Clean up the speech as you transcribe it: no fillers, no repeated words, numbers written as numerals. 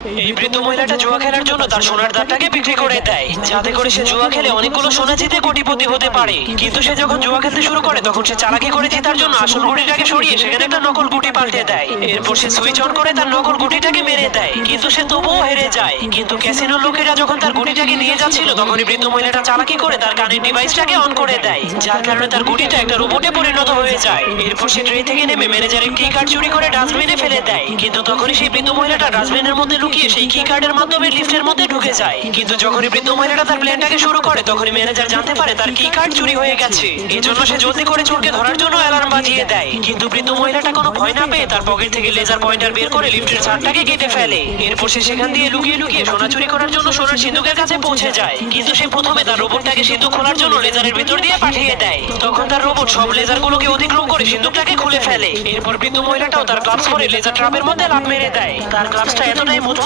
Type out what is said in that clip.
এই বৃদ্ধ মহিলাটা জুয়া খেলার জন্য তার সোনার দাঁতটাকে বিক্রি করে দেয়, যাতে করে সে জুয়া খেলে অনেকগুলো সোনা জিতে কোটিপতি হতে পারে। কিন্তু সে যখন জুয়া খেলতে শুরু করে তখন সে চালাকি করে জেতার জন্য আসল গুটিটাকে সরিয়ে সেখানে একটা নকল গুটি পাল্টে দেয়। এরপর সে সুইচ অন করে তার নকল গুটিটাকে মেরে দেয়, কিন্তু সে তবুও হেরে যায়। কিন্তু ক্যাসিনোর লোকেরা যখন তার গুটিটাকে নিয়ে যাচ্ছিল তখনই বৃদ্ধ মহিলাটা চালাকি করে তার কানের ডিভাইসটাকে অন করে দেয়, যার কারণে তার গুটিটা একটা রোবটে পরিণত হয়ে যায়। এরপর সে ট্রেন থেকে নেমে ম্যানেজারের কি কার্ড চুরি করে ডাস্টবিনে ফেলে দেয়, কিন্তু তখনই সেই বৃদ্ধ মহিলাটা ডাস্টবিনের মধ্যে লুকিয়ে সেই কি কার্ডের মাধ্যমে লিফটের মধ্যে ঢুকে যায়। কিন্তু যখনই বৃদ্ধ মহিলাটা তার প্ল্যানটাকে শুরু করে তখনই ম্যানেজার জানতে পারে তার কি কার্ড চুরি হয়ে গেছে। এজন্য সে জলদি করে চোরকে ধরার জন্য অ্যালার্ম বাজিয়ে দেয়। কিন্তু বৃদ্ধ মহিলাটা কোনো ভয় না পেয়ে তার পকেট থেকে লেজার পয়েন্টার বের করে লিফটের ছাদটাকে কেটে ফেলে। এরপর সে সেখান দিয়ে লুকিয়ে লুকিয়ে সোনা চুরি করার জন্য সোনার সিন্ধুকের কাছে পৌঁছে যায়। কিন্তু সে প্রথমে তার রোবটটাকে সিন্ধুক খোলার জন্য লেজারের ভিতর দিয়ে পাঠিয়ে দেয়। তখন তার রোবট সব লেজারগুলোকে অতিক্রম করে সিন্ধুকটাকে খুলে ফেলে। এরপর বৃদ্ধ মহিলাটাও তার গ্লাভস পরে লেজার ট্র্যাপের মধ্যে লাফ মেরে দেয়। তার গ্লাভসটা এতটাই মজবুত